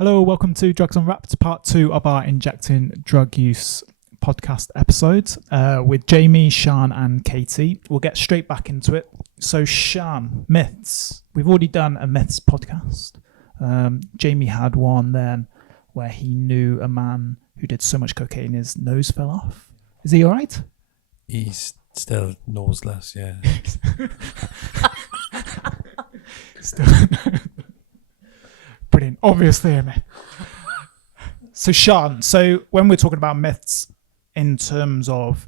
Hello, welcome to Drugs Unwrapped, part 2 of our Injecting drug use podcast episode with Jamie, Sian and Katie. We'll get straight back into it. So Sian, myths. We've already done a myths podcast. Jamie had one then where he knew a man who did so much cocaine his nose fell off. Is he all right? He's still noseless, yeah. Still. Brilliant. Obviously, a myth. So, Sian, when we're talking about myths in terms of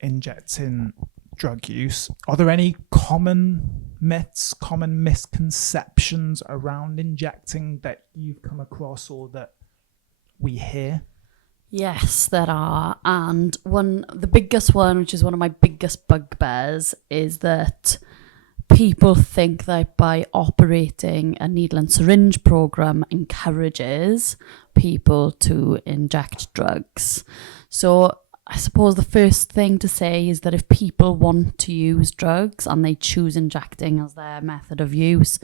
injecting drug use, are there any common myths, common misconceptions around injecting that you've come across or that we hear? Yes, there are. And the biggest one, which is one of my biggest bugbears, is that people think that by operating a needle and syringe program encourages people to inject drugs. So I suppose the first thing to say is that if people want to use drugs and they choose injecting as their method of use,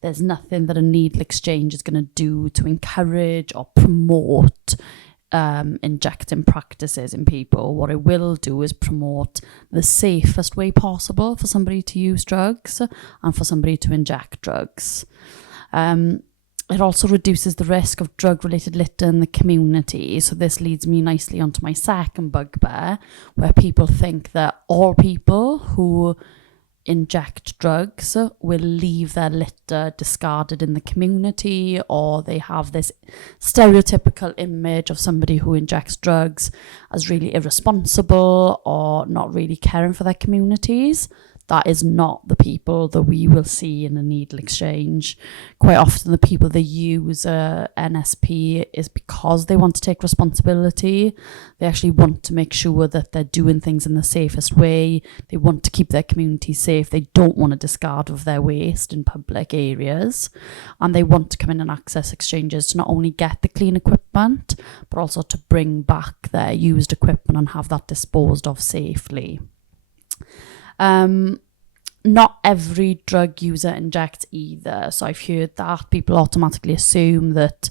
there's nothing that a needle exchange is going to do to encourage or promote injecting practices in people. What it will do is promote the safest way possible for somebody to use drugs and for somebody to inject drugs. It also reduces the risk of drug-related litter in the community. So this leads me nicely onto my second bugbear, where people think that all people who inject drugs will leave their litter discarded in the community, or they have this stereotypical image of somebody who injects drugs as really irresponsible or not really caring for their communities. That is not the people that we will see in a needle exchange. Quite often the people that use a NSP is because they want to take responsibility. They actually want to make sure that they're doing things in the safest way. They want to keep their community safe. They don't want to discard of their waste in public areas. And they want to come in and access exchanges to not only get the clean equipment, but also to bring back their used equipment and have that disposed of safely. Not every drug user injects either. So I've heard that people automatically assume that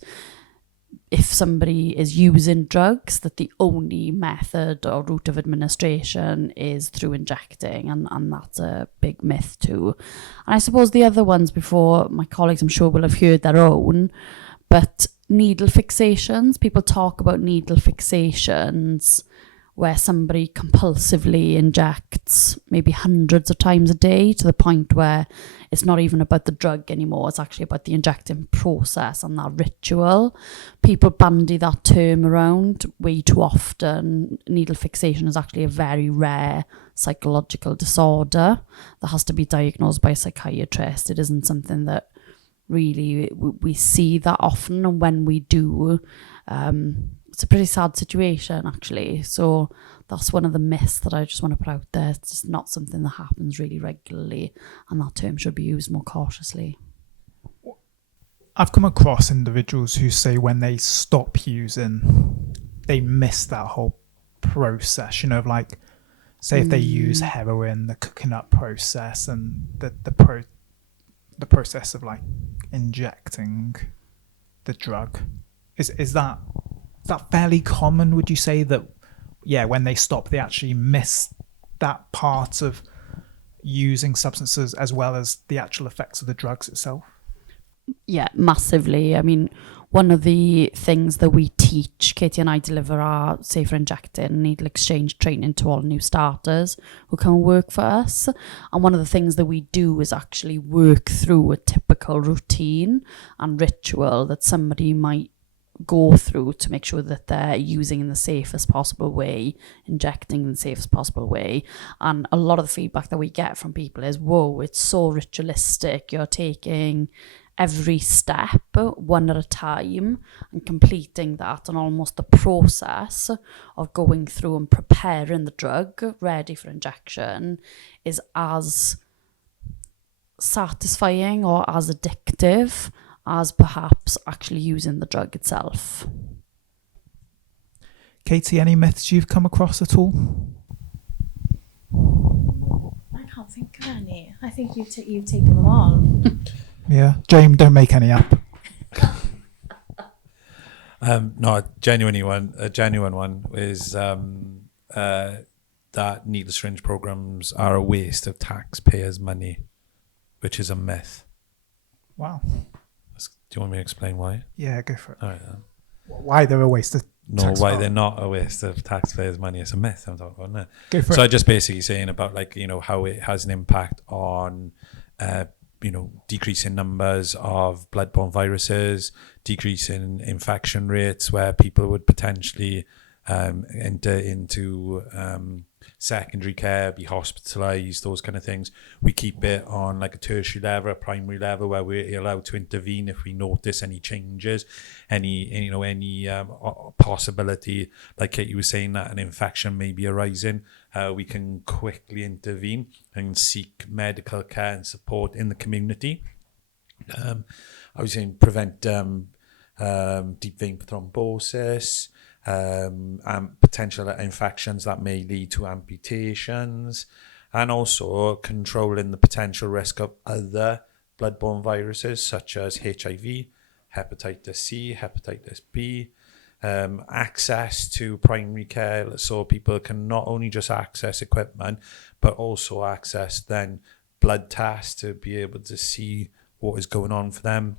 if somebody is using drugs, that the only method or route of administration is through injecting, and that's a big myth too. And I suppose the other ones, before my colleagues I'm sure will have heard their own, but needle fixations, people talk about needle fixations where somebody compulsively injects maybe hundreds of times a day to the point where it's not even about the drug anymore. It's actually about the injecting process and that ritual. People bandy that term around way too often. Needle fixation is actually a very rare psychological disorder that has to be diagnosed by a psychiatrist. It isn't something that really we see that often, and when we do, it's a pretty sad situation actually. So that's one of the myths that I just want to put out there. It's just not something that happens really regularly, and that term should be used more cautiously. I've come across individuals who say when they stop using, they miss that whole process, of like, say if they use heroin, the cooking up process and the process of like injecting the drug. Is that fairly common? Would you say that, when they stop, they actually miss that part of using substances as well as the actual effects of the drugs itself? Yeah, massively. I mean, one of the things that we teach, Katie and I deliver our safer injecting needle exchange training to all new starters who come and work for us. And one of the things that we do is actually work through a typical routine and ritual that somebody might go through to make sure that they're using in the safest possible way, injecting in the safest possible way. And a lot of the feedback that we get from people is, whoa, it's so ritualistic. You're taking every step one at a time and completing that, and almost the process of going through and preparing the drug ready for injection is as satisfying or as addictive as perhaps actually using the drug itself. Katie, any myths you've come across at all? I can't think of any. I think you've taken them all. Yeah. James, don't make any up. No, a genuine one is that needle syringe programs are a waste of taxpayers' money, which is a myth. Wow. Do you want me to explain why? Yeah, go for it. All right, then. Why they're a waste of No, tax- why they're not a waste of taxpayers' money. It's a myth I'm talking about, isn't it? Go for So it. I just basically saying about how it has an impact on decreasing numbers of bloodborne viruses, decreasing infection rates where people would potentially enter into secondary care, be hospitalised, those kind of things. We keep it on like a tertiary level, a primary level, where we're allowed to intervene if we notice any changes, any possibility, like Katie was saying, that an infection may be arising. We can quickly intervene and seek medical care and support in the community. I was saying prevent deep vein thrombosis, potential infections that may lead to amputations, and also controlling the potential risk of other bloodborne viruses such as HIV, hepatitis C, hepatitis B, access to primary care, so people can not only just access equipment but also access then blood tests to be able to see what is going on for them,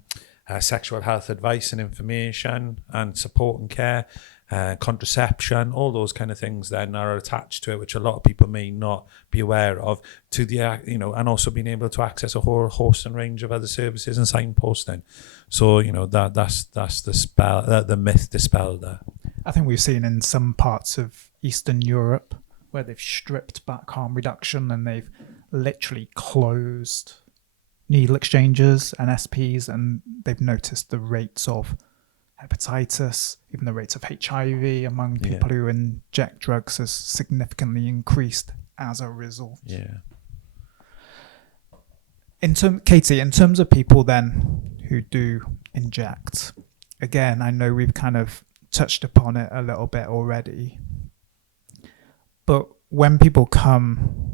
sexual health advice and information and support and care, contraception, all those kind of things then are attached to it, which a lot of people may not be aware of, to the and also being able to access a whole host and range of other services and signposting. So that's the myth dispelled there. I think we've seen in some parts of Eastern Europe where they've stripped back harm reduction and they've literally closed needle exchanges and SPs, and they've noticed the rates of hepatitis, even the rates of HIV among people who inject drugs has significantly increased as a result. Yeah. Katie, in terms of people then who do inject, again, I know we've kind of touched upon it a little bit already, but when people come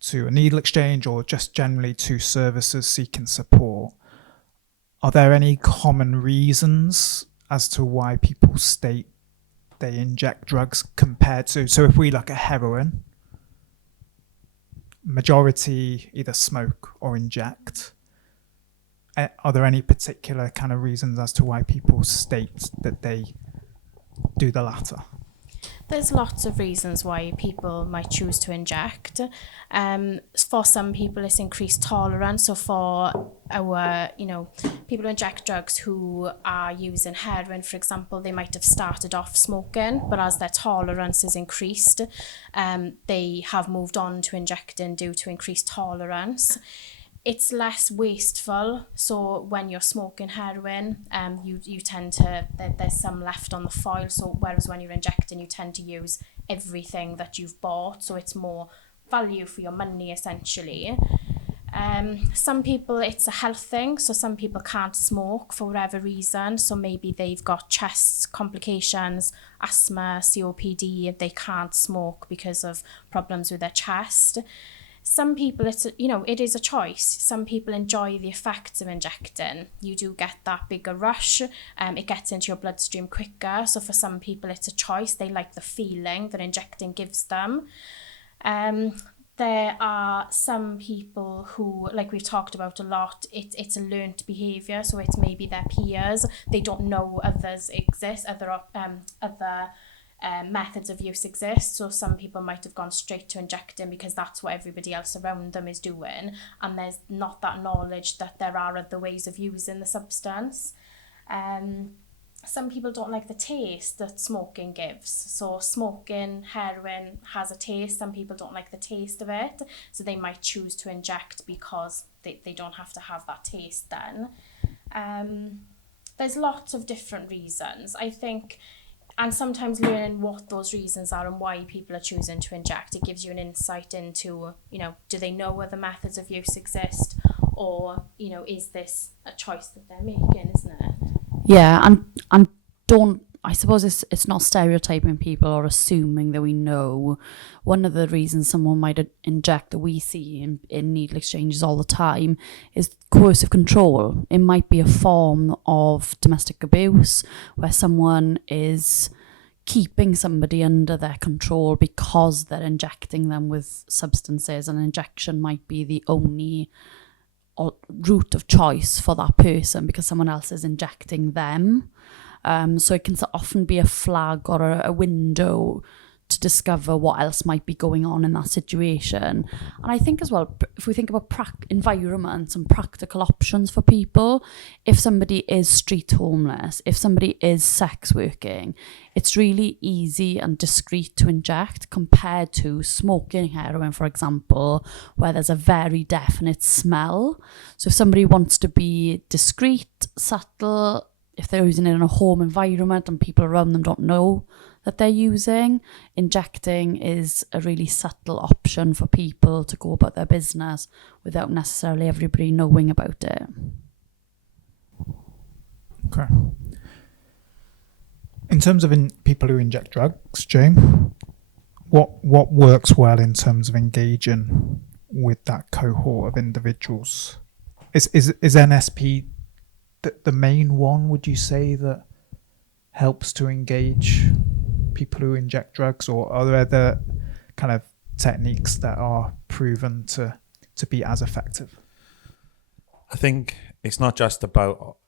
to a needle exchange or just generally to services seeking support, are there any common reasons as to why people state they inject drugs compared to, so if we look at heroin, majority either smoke or inject. Are there any particular kind of reasons as to why people state that they do the latter? There's lots of reasons why people might choose to inject. For some people, it's increased tolerance. So for our, people who inject drugs who are using heroin, for example, they might have started off smoking, but as their tolerance is increased, they have moved on to injecting due to increased tolerance. It's less wasteful, so when you're smoking heroin, you tend to, there's some left on the foil, so whereas when you're injecting, you tend to use everything that you've bought, so it's more value for your money, essentially. Some people, it's a health thing, so some people can't smoke for whatever reason, so maybe they've got chest complications, asthma, COPD, they can't smoke because of problems with their chest. Some people, it is a choice. Some people enjoy the effects of injecting. You do get that bigger rush. It gets into your bloodstream quicker. So for some people, it's a choice. They like the feeling that injecting gives them. There are some people who, like we've talked about a lot, it's a learnt behaviour. So it's maybe their peers. They don't know others exist, other methods of use exist, so some people might have gone straight to injecting because that's what everybody else around them is doing, and there's not that knowledge that there are other ways of using the substance. Some people don't like the taste that smoking gives, so smoking heroin has a taste. Some people don't like the taste of it, so they might choose to inject because they don't have to have that taste then. There's lots of different reasons, I think. And sometimes learning what those reasons are and why people are choosing to inject, it gives you an insight into, do they know other methods of use exist, or, is this a choice that they're making, isn't it? Yeah, and don't I suppose it's not stereotyping people or assuming that we know. One of the reasons someone might inject that we see in needle exchanges all the time is coercive control. It might be a form of domestic abuse where someone is keeping somebody under their control because they're injecting them with substances, and injection might be the only route of choice for that person because someone else is injecting them. So it can often be a flag or a window to discover what else might be going on in that situation. And I think as well, if we think about environments and practical options for people, if somebody is street homeless, if somebody is sex working, it's really easy and discreet to inject compared to smoking heroin, for example, where there's a very definite smell. So if somebody wants to be discreet, subtle, if they're using it in a home environment and people around them don't know that they're using, injecting is a really subtle option for people to go about their business without necessarily everybody knowing about it. Okay. In terms of people who inject drugs, Jane, what works well in terms of engaging with that cohort of individuals? Is NSP the main one, would you say, that helps to engage people who inject drugs, or are there other kind of techniques that are proven to be as effective? I think it's not just about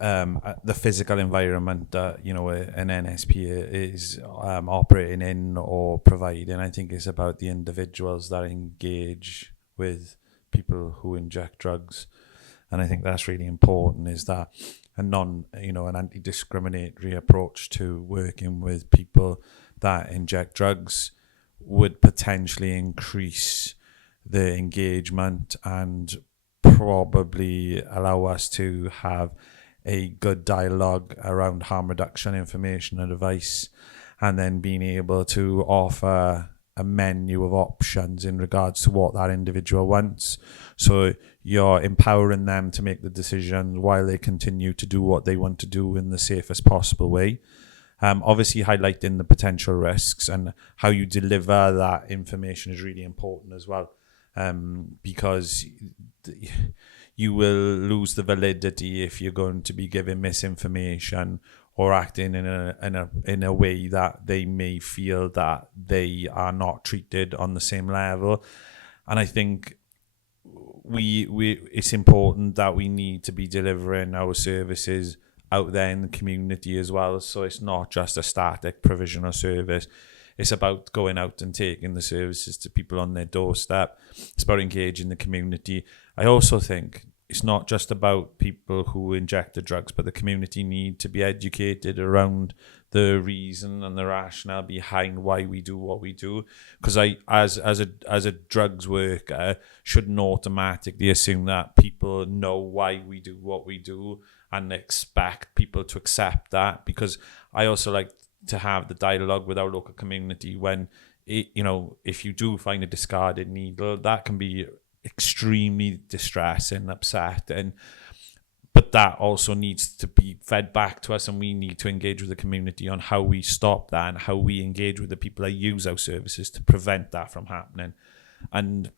the physical environment that an NSP is operating in or providing. I think it's about the individuals that engage with people who inject drugs. And I think that's really important, is that an anti-discriminatory approach to working with people that inject drugs would potentially increase the engagement and probably allow us to have a good dialogue around harm reduction, information and advice, and then being able to offer a menu of options in regards to what that individual wants. So you're empowering them to make the decision while they continue to do what they want to do in the safest possible way. Obviously highlighting the potential risks and how you deliver that information is really important as well, because you will lose the validity if you're going to be giving misinformation or acting in a way that they may feel that they are not treated on the same level. And I think it's important that we need to be delivering our services out there in the community as well. So it's not just a static provisional service. It's about going out and taking the services to people on their doorstep. It's about engaging the community. I also think it's not just about people who inject the drugs, but the community need to be educated around the reason and the rationale behind why we do what we do. Because as a drugs worker, shouldn't automatically assume that people know why we do what we do and expect people to accept that. Because I also like to have the dialogue with our local community when, if you do find a discarded needle, that can be extremely distressing, upsetting, but that also needs to be fed back to us, and we need to engage with the community on how we stop that and how we engage with the people that use our services to prevent that from happening. And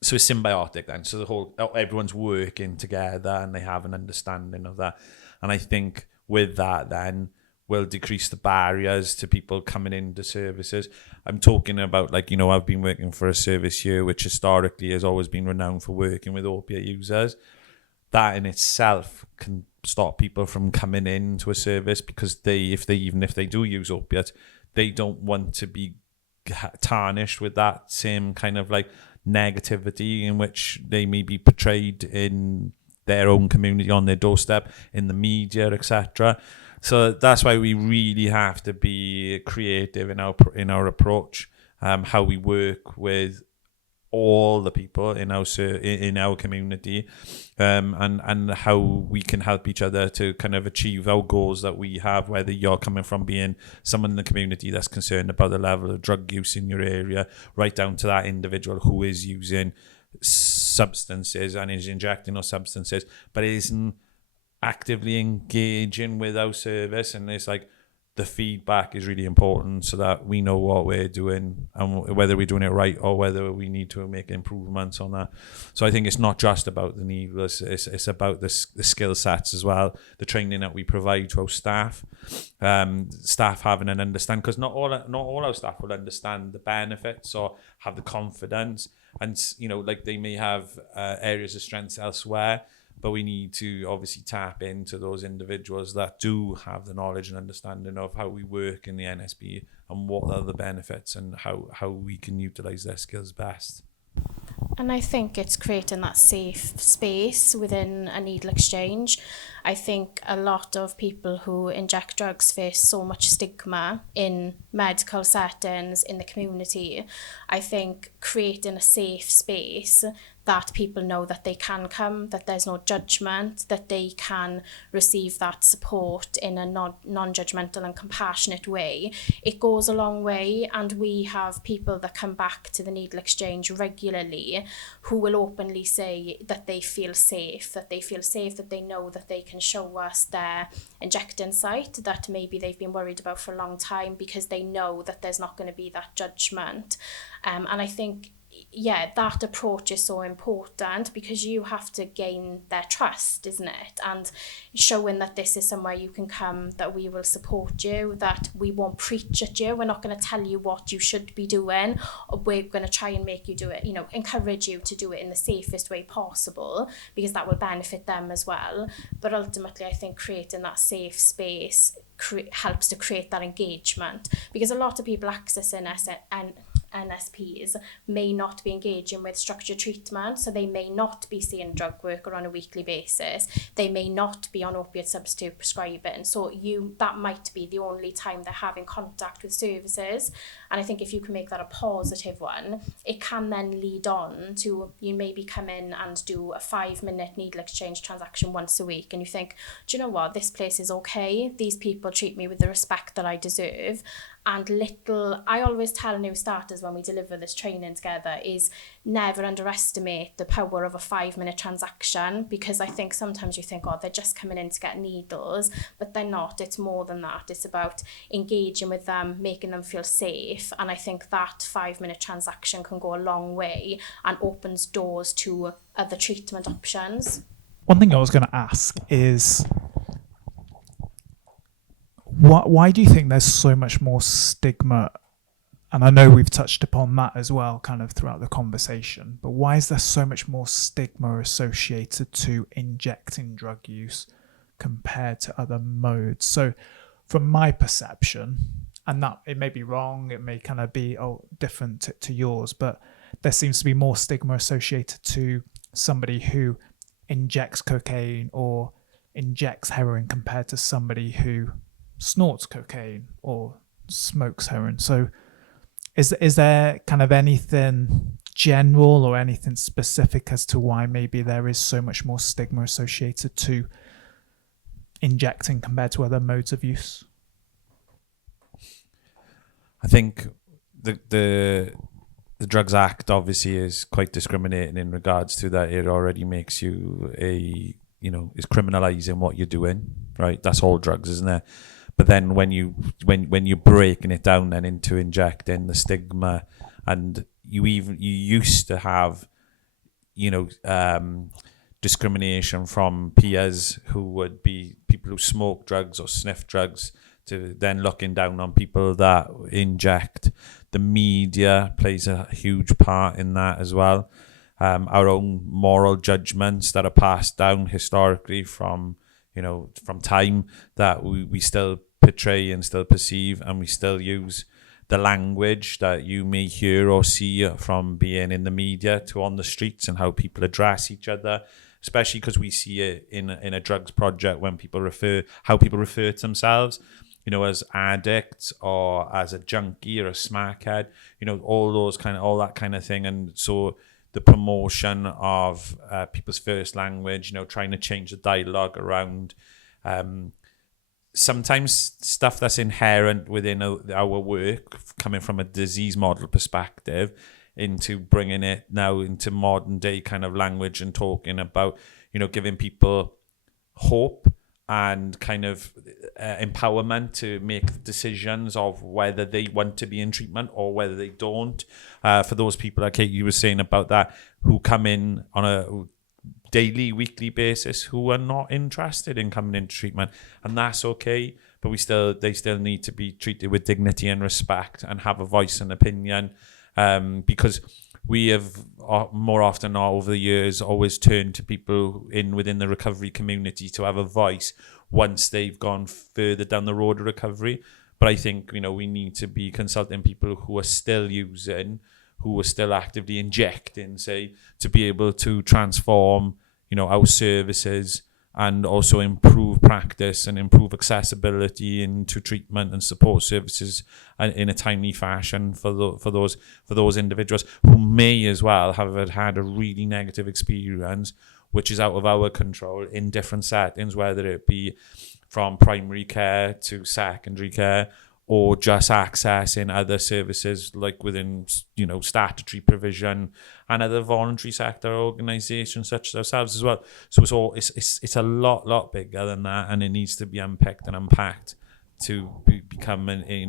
so it's symbiotic then, so everyone's working together and they have an understanding of that. And I think with that then will decrease the barriers to people coming into services. I'm talking about, I've been working for a service here which historically has always been renowned for working with opiate users. That in itself can stop people from coming into a service, because if they do use opiates, they don't want to be tarnished with that same kind of negativity in which they may be portrayed in their own community, on their doorstep, in the media, etc. So that's why we really have to be creative in our approach, how we work with all the people in our community, and how we can help each other to kind of achieve our goals that we have, whether you're coming from being someone in the community that's concerned about the level of drug use in your area, right down to that individual who is using substances and is injecting those substances, but it isn't actively engaging with our service, and it's like the feedback is really important so that we know what we're doing and whether we're doing it right or whether we need to make improvements on that. So I think it's not just about the needles, it's about the skill sets as well, the training that we provide to our staff, staff having an understand, because not all our staff will understand the benefits or have the confidence, and like they may have areas of strength elsewhere. But we need to obviously tap into those individuals that do have the knowledge and understanding of how we work in the NSP and what are the benefits and how we can utilise their skills best. And I think it's creating that safe space within a needle exchange. I think a lot of people who inject drugs face so much stigma in medical settings, in the community. I think creating a safe space that people know that they can come, that there's no judgment, that they can receive that support in a non-judgmental and compassionate way, it goes a long way. And we have people that come back to the needle exchange regularly who will openly say that they feel safe, that they know that they can show us their injecting site that maybe they've been worried about for a long time, because they know that there's not going to be that judgment. And I think that approach is so important, because you have to gain their trust, isn't it? And showing that this is somewhere you can come, that we will support you, that we won't preach at you, we're not going to tell you what you should be doing, or we're going to try and make you do it, encourage you to do it in the safest way possible, because that will benefit them as well. But ultimately, I think creating that safe space helps to create that engagement, because a lot of people accessing NSPs may not be engaging with structured treatment, so they may not be seeing a drug worker on a weekly basis, they may not be on opiate substitute prescribing, so that might be the only time they're having contact with services. And I think if you can make that a positive one, it can then lead on to you maybe come in and do a 5-minute needle exchange transaction once a week, and you think, do you know what, this place is okay, these people treat me with the respect that I deserve. And I always tell new starters when we deliver this training together is never underestimate the power of a 5-minute transaction, because I think sometimes you think, they're just coming in to get needles, but they're not. It's more than that. It's about engaging with them, making them feel safe. And I think that 5-minute transaction can go a long way and opens doors to other treatment options. One thing I was going to ask is, why do you think there's so much more stigma? And I know we've touched upon that as well kind of throughout the conversation, but why is there so much more stigma associated to injecting drug use compared to other modes? So from my perception, and that it may be wrong, it may kind of be different to yours, but there seems to be more stigma associated to somebody who injects cocaine or injects heroin compared to somebody who snorts cocaine or smokes heroin. So is there kind of anything general or anything specific as to why maybe there is so much more stigma associated to injecting compared to other modes of use? I think the Drugs Act obviously is quite discriminating in regards to that. It already makes you is criminalising what you're doing, right? That's all drugs, isn't it? But then when you're breaking it down then into injecting, the stigma, and you used to have, discrimination from peers who would be people who smoke drugs or sniff drugs, to then looking down on people that inject. The media plays a huge part in that as well. Our own moral judgments that are passed down historically from time, that we still portray and still perceive, and we still use the language that you may hear or see from being in the media to on the streets, and how people address each other, especially because we see it in a drugs project when people refer to themselves, as addicts or as a junkie or a smackhead, all that kind of thing. And so the promotion of people's first language, trying to change the dialogue around sometimes stuff that's inherent within our work, coming from a disease model perspective, into bringing it now into modern day kind of language and talking about, giving people hope and kind of empowerment to make decisions of whether they want to be in treatment or whether they don't. For those people, like Kate, you were saying about that, who come in on a daily, weekly basis, who are not interested in coming into treatment, and that's okay. But they still need to be treated with dignity and respect and have a voice and opinion, because we have more often over the years always turned to people within the recovery community to have a voice once they've gone further down the road of recovery. But I think, we need to be consulting people who are still using, who are still actively injecting, say, to be able to transform, our services and also improve practice and improve accessibility into treatment and support services in a timely fashion for those individuals who may as well have had a really negative experience, which is out of our control, in different settings, whether it be from primary care to secondary care, or just accessing other services like within, statutory provision and other voluntary sector organisations such as ourselves as well. So it's a lot bigger than that, and it needs to be unpicked and unpacked to become a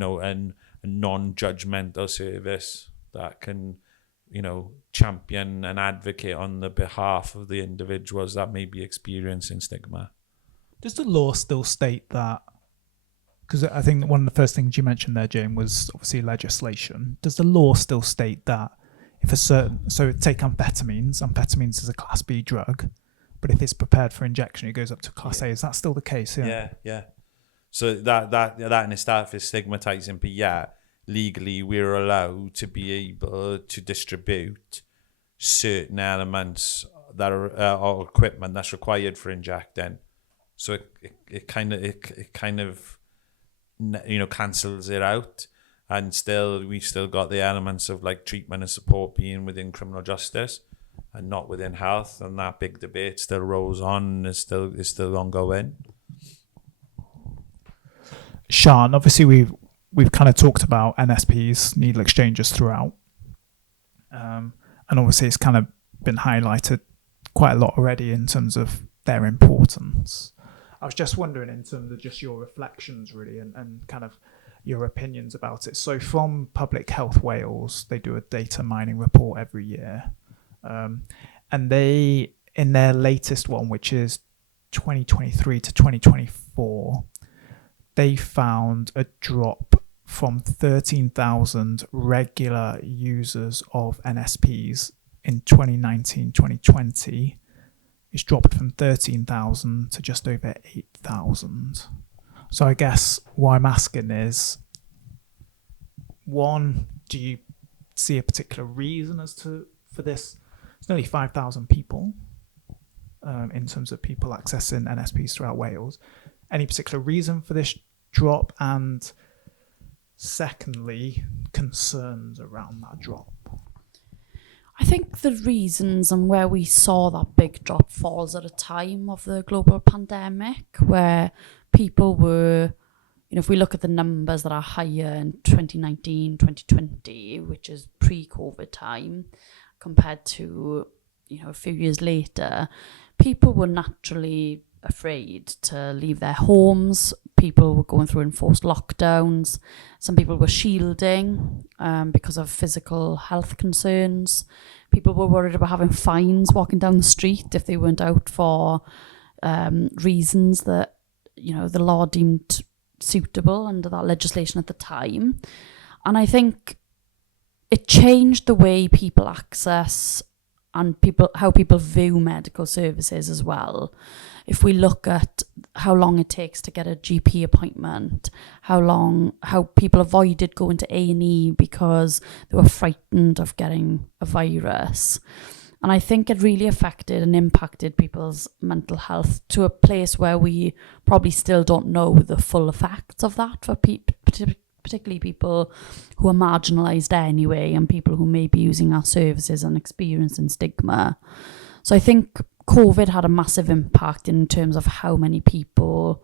non-judgmental service that can, champion and advocate on the behalf of the individuals that may be experiencing stigma. Does the law still state that? Because I think one of the first things you mentioned there, Jane, was obviously legislation. Does the law still state that if so take amphetamines is a Class B drug, but if it's prepared for injection, it goes up to Class A. Is that still the case? Yeah. So that in itself is stigmatizing, but legally we're allowed to be able to distribute certain elements that are or equipment that's required for injecting. So it kind of cancels it out, and we've still got the elements of like treatment and support being within criminal justice and not within health, and that big debate still rolls on and is still ongoing. Sian, obviously we've kind of talked about NSPs, needle exchanges, throughout, and obviously it's kind of been highlighted quite a lot already in terms of their importance. I was just wondering, in terms of just your reflections really and kind of your opinions about it. So from Public Health Wales, they do a data mining report every year, and they, in their latest one, which is 2023 to 2024, they found a drop from 13,000 regular users of NSPs in 2019-2020. It's dropped from 13,000 to just over 8,000. So I guess what I'm asking is, one, do you see a particular reason for this? It's nearly 5,000 people in terms of people accessing NSPs throughout Wales. Any particular reason for this drop? And secondly, concerns around that drop? I think the reasons and where we saw that big drop falls at a time of the global pandemic, where people were, if we look at the numbers that are higher in 2019, 2020, which is pre-COVID time, compared to, a few years later, people were naturally afraid to leave their homes. People were going through enforced lockdowns. Some people were shielding because of physical health concerns. People were worried about having fines walking down the street if they weren't out for reasons that, the law deemed suitable under that legislation at the time. And I think it changed the way people access and how people view medical services as well. If we look at how long it takes to get a GP appointment, how people avoided going to A&E because they were frightened of getting a virus. And I think it really affected and impacted people's mental health to a place where we probably still don't know the full effects of that for particularly people who are marginalised anyway, and people who may be using our services and experiencing stigma. So I think COVID had a massive impact in terms of how many people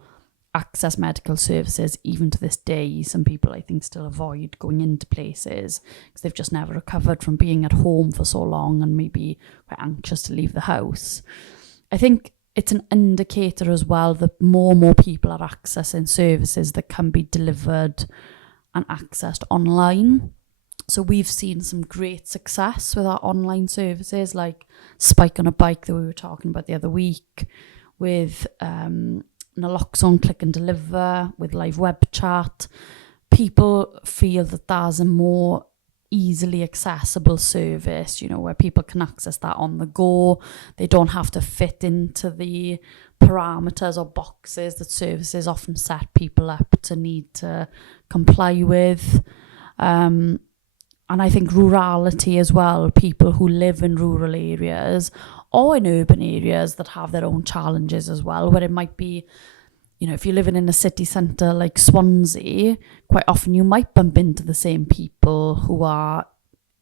access medical services. Even to this day, some people I think still avoid going into places because they've just never recovered from being at home for so long and maybe quite anxious to leave the house. I think it's an indicator as well that more and more people are accessing services that can be delivered and accessed online. So we've seen some great success with our online services, like Spike on a Bike that we were talking about the other week, with naloxone click and deliver, with live web chat. People feel that there's a more easily accessible service, you know, where people can access that on the go. They don't have to fit into the parameters or boxes that services often set people up to need to comply with. And I think rurality as well, people who live in rural areas or in urban areas that have their own challenges as well, where it might be, you know, if you're living in a city centre like Swansea, quite often you might bump into the same people who are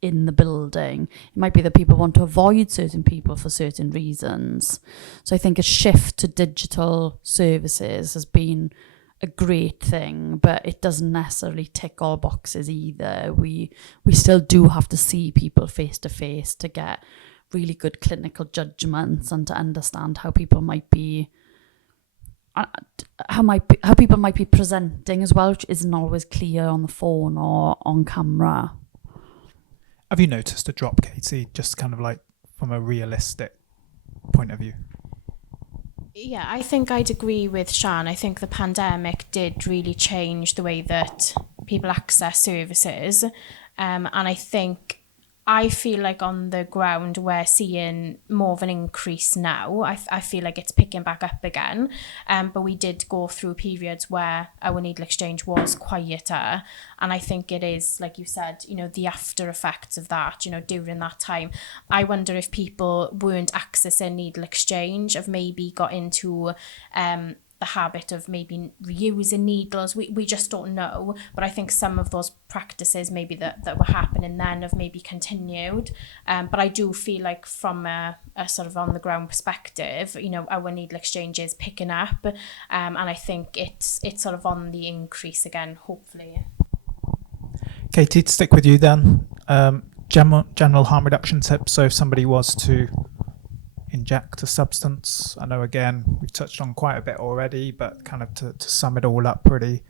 in the building. It might be that people want to avoid certain people for certain reasons. So I think a shift to digital services has been a great thing, but it doesn't necessarily tick all boxes either. We still do have to see people face to face to get really good clinical judgments and to understand how people might be how people might be presenting as well, which isn't always clear on the phone or on camera. Have you noticed a drop, Katie, just kind of like from a realistic point of view? Yeah, I think I'd agree with Sian. I think the pandemic did really change the way that people access services. And I feel like on the ground we're seeing more of an increase now. I feel like it's picking back up again. But we did go through periods where our needle exchange was quieter. And I think it is, like you said, you know, the after effects of that, you know, during that time. I wonder if people weren't accessing needle exchange, have maybe got into the habit of maybe reusing needles. We just don't know. But I think some of those practices maybe that were happening then have maybe continued. But I do feel like from a sort of on the ground perspective, you know, our needle exchange is picking up. And I think it's sort of on the increase again, hopefully. Katie, to stick with you then, general harm reduction tips. So if somebody was to inject a substance, I know again we've touched on quite a bit already, but kind of to sum it all up really,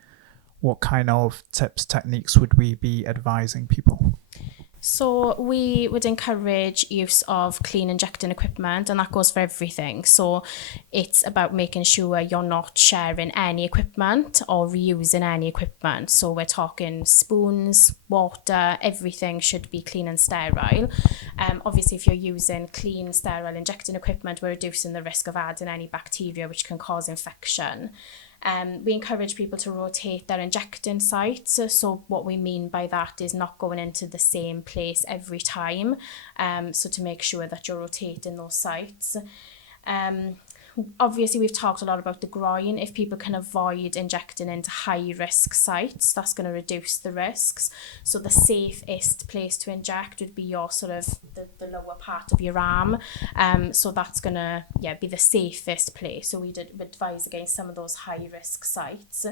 what kind of tips, techniques would we be advising people? So we would encourage use of clean injecting equipment, and that goes for everything. So it's about making sure you're not sharing any equipment or reusing any equipment. So we're talking spoons, water, everything should be clean and sterile. Obviously, if you're using clean, sterile injecting equipment, we're reducing the risk of adding any bacteria which can cause infection. We encourage people to rotate their injecting sites. So what we mean by that is not going into the same place every time. So to make sure that you're rotating those sites. Obviously, we've talked a lot about the groin. If people can avoid injecting into high-risk sites, that's going to reduce the risks. So the safest place to inject would be your sort of the lower part of your arm. So that's going to be the safest place. So we'd advise against some of those high-risk sites.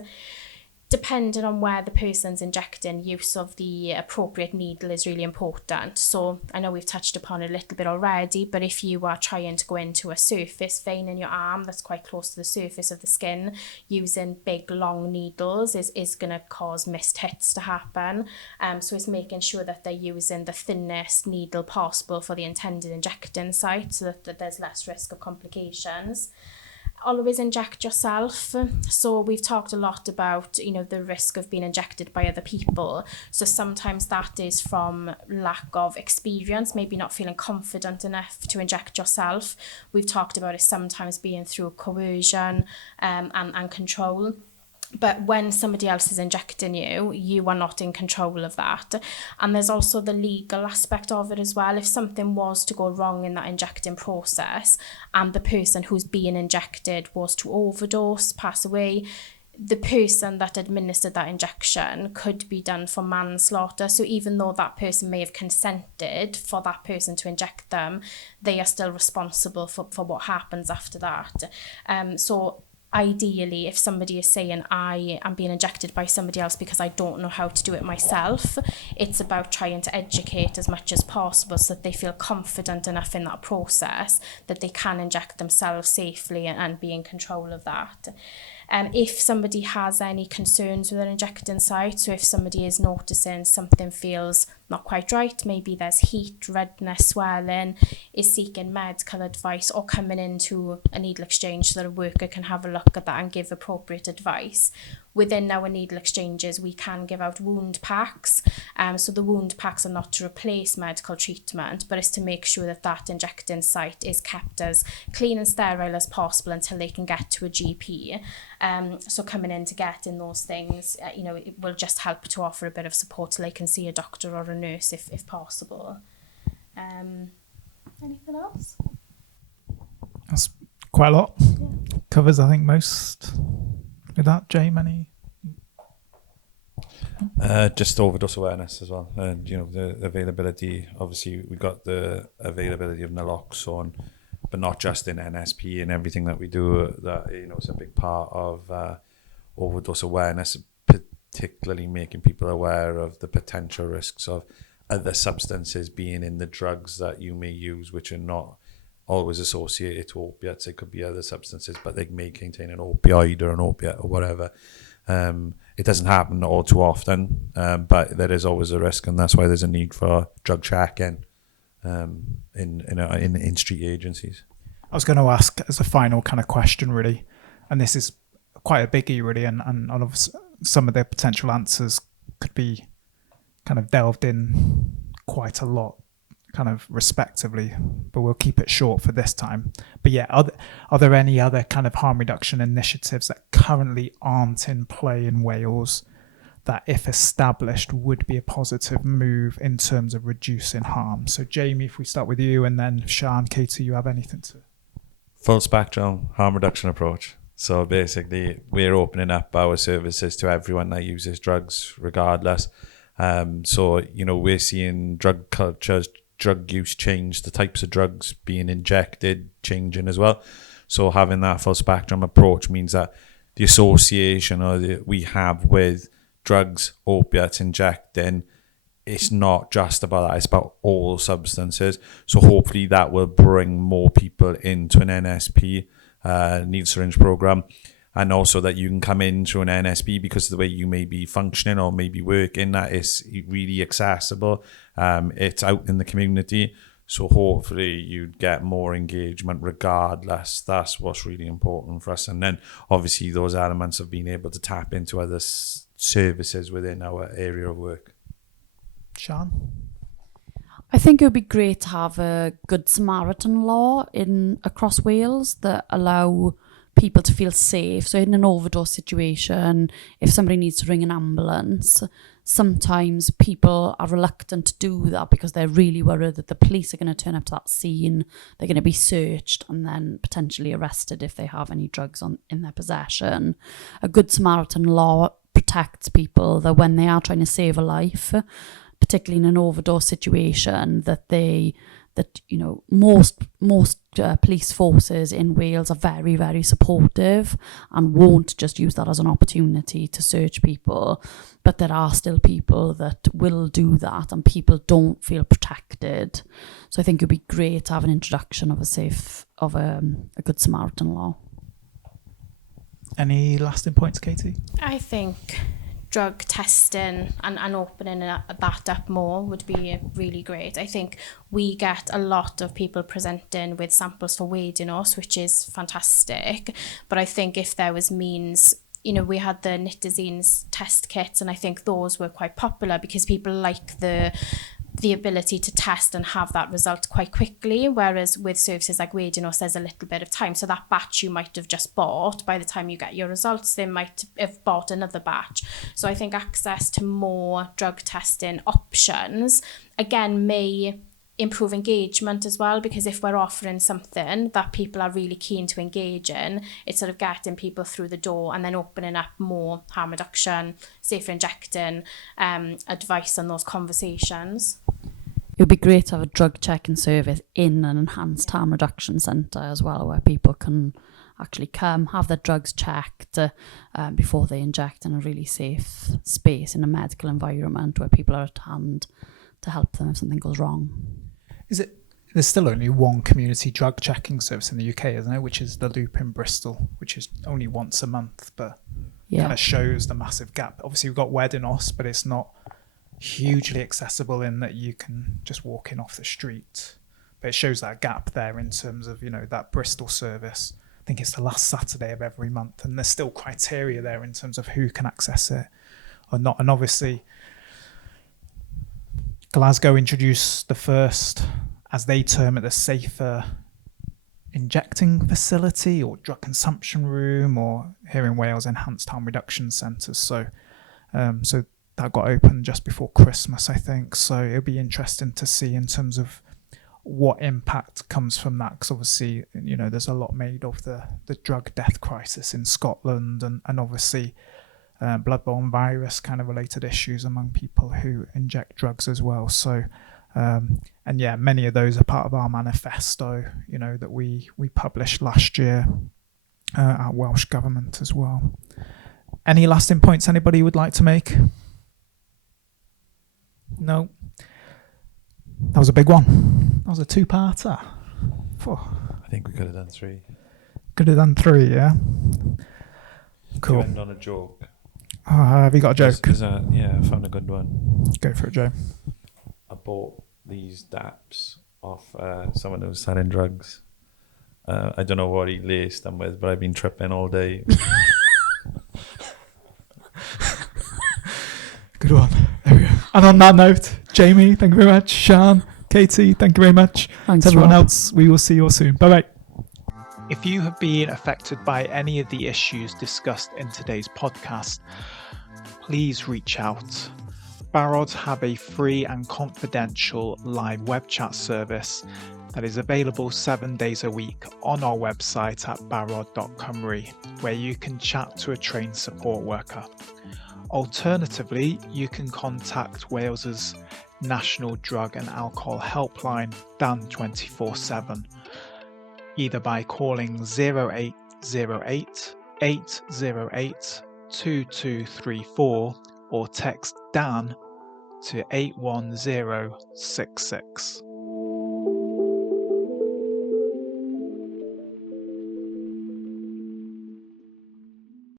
Depending on where the person's injecting, use of the appropriate needle is really important. So I know we've touched upon it a little bit already, but if you are trying to go into a surface vein in your arm that's quite close to the surface of the skin, using big long needles is going to cause missed hits to happen. So it's making sure that they're using the thinnest needle possible for the intended injecting site so that there's less risk of complications. Always inject yourself. So we've talked a lot about, you know, the risk of being injected by other people. So sometimes that is from lack of experience, maybe not feeling confident enough to inject yourself. We've talked about it sometimes being through coercion and control. But when somebody else is injecting you, you are not in control of that. And there's also the legal aspect of it as well. If something was to go wrong in that injecting process and the person who's being injected was to overdose, pass away, the person that administered that injection could be done for manslaughter. So even though that person may have consented for that person to inject them, they are still responsible for what happens after that. So ideally, if somebody is saying I am being injected by somebody else because I don't know how to do it myself, it's about trying to educate as much as possible so that they feel confident enough in that process that they can inject themselves safely and be in control of that. If somebody has any concerns with an injecting site, so if somebody is noticing something feels not quite right, maybe there's heat, redness, swelling, is seeking medical advice or coming into a needle exchange so that a worker can have a look at that and give appropriate advice. Within our needle exchanges, we can give out wound packs. So the wound packs are not to replace medical treatment, but it's to make sure that that injecting site is kept as clean and sterile as possible until they can get to a GP. So coming in to get in those things, it will just help to offer a bit of support till they can see a doctor or a nurse if possible. Anything else? That's quite a lot. Yeah. Covers, I think, most. With that, Jane, any? Just overdose awareness as well. And, the availability, obviously we got the availability of naloxone, but not just in NSP and everything that we do, that, it's a big part of overdose awareness, particularly making people aware of the potential risks of other substances being in the drugs that you may use, which are not always associated to opiates. It could be other substances, but they may contain an opioid or an opiate or whatever. It doesn't happen all too often, but there is always a risk, and that's why there's a need for drug checking in street agencies. I was going to ask as a final kind of question, really, and this is quite a biggie, really, and all of some of the potential answers could be kind of delved in quite a lot, kind of respectively, but we'll keep it short for this time. But yeah, are there any other kind of harm reduction initiatives that currently aren't in play in Wales that, if established, would be a positive move in terms of reducing harm? So Jamie, if we start with you, and then Sian, Katie, you have anything to? Full spectrum harm reduction approach. So basically, we're opening up our services to everyone that uses drugs, regardless. So, we're seeing drug cultures, drug use change, the types of drugs being injected changing as well. So having that full spectrum approach means that the association we have with drugs, opiates, injecting, it's not just about that, it's about all substances. So hopefully that will bring more people into an NSP, needle syringe program, and also that you can come in through an NSP because of the way you may be functioning or maybe working, that is really accessible. It's out in the community, so hopefully you'd get more engagement regardless. That's what's really important for us. And then obviously those elements of being able to tap into other services within our area of work. Sian? I think it would be great to have a Good Samaritan law across Wales that allow people to feel safe. So in an overdose situation, if somebody needs to ring an ambulance, sometimes people are reluctant to do that because they're really worried that the police are going to turn up to that scene, they're going to be searched and then potentially arrested if they have any drugs in their possession. A Good Samaritan law protects people that when they are trying to save a life, particularly in an overdose situation, that most police forces in Wales are very, very supportive and won't just use that as an opportunity to search people. But there are still people that will do that, and people don't feel protected. So I think it'd be great to have an introduction of a Good Samaritan law. Any lasting points, Katie? I think drug testing and opening that up more would be really great. I think we get a lot of people presenting with samples for weighing us, which is fantastic. But I think if there was means, we had the nitazines test kits, and I think those were quite popular because people like the ability to test and have that result quite quickly, whereas with services like weighing us, there's a little bit of time. So that batch you might have just bought, by the time you get your results, they might have bought another batch. So I think access to more drug testing options, again, may improve engagement as well, because if we're offering something that people are really keen to engage in, it's sort of getting people through the door and then opening up more harm reduction, safer injecting, advice on those conversations. It would be great to have a drug checking service in an enhanced harm reduction centre as well, where people can actually come, have their drugs checked before they inject in a really safe space in a medical environment where people are at hand to help them if something goes wrong. There's still only one community drug checking service in the UK, isn't it? Which is the Loop in Bristol, which is only once a month, but kind of shows the massive gap. Obviously, we've got Weddinos, but it's not hugely accessible in that you can just walk in off the street. But it shows that gap there in terms of, you know, that Bristol service. I think it's the last Saturday of every month, and there's still criteria there in terms of who can access it or not. And obviously, Glasgow introduced the first, as they term it, the safer injecting facility or drug consumption room, or here in Wales, enhanced harm reduction centres. So that got opened just before Christmas, I think. So it'll be interesting to see in terms of what impact comes from that, because obviously, you know, there's a lot made of the drug death crisis in Scotland, and obviously bloodborne virus kind of related issues among people who inject drugs as well. So and yeah, many of those are part of our manifesto, you know, that we published last year at Welsh Government as well. Any lasting points anybody would like to make? No. That was a big one. That was a two-parter. I think we could have done 3. Could have done 3, yeah. Cool. To end on a joke. Have you got a joke? Yeah, I found a good one. Go for it, Joe. I bought these daps off someone who was selling drugs. I don't know what he laced them with, but I've been tripping all day. Good one. There we go. And on that note, Jamie, thank you very much. Sian, Katie, thank you very much. Thanks, to everyone Rob. else, we will see you all soon. Bye-bye. If you have been affected by any of the issues discussed in today's podcast, please reach out. Barod have a free and confidential live web chat service that is available 7 days a week on our website at barod.cymru, where you can chat to a trained support worker. Alternatively, you can contact Wales's National Drug and Alcohol Helpline, Dan 24/7, either by calling 0808 808 2234 or text Dan to 81066.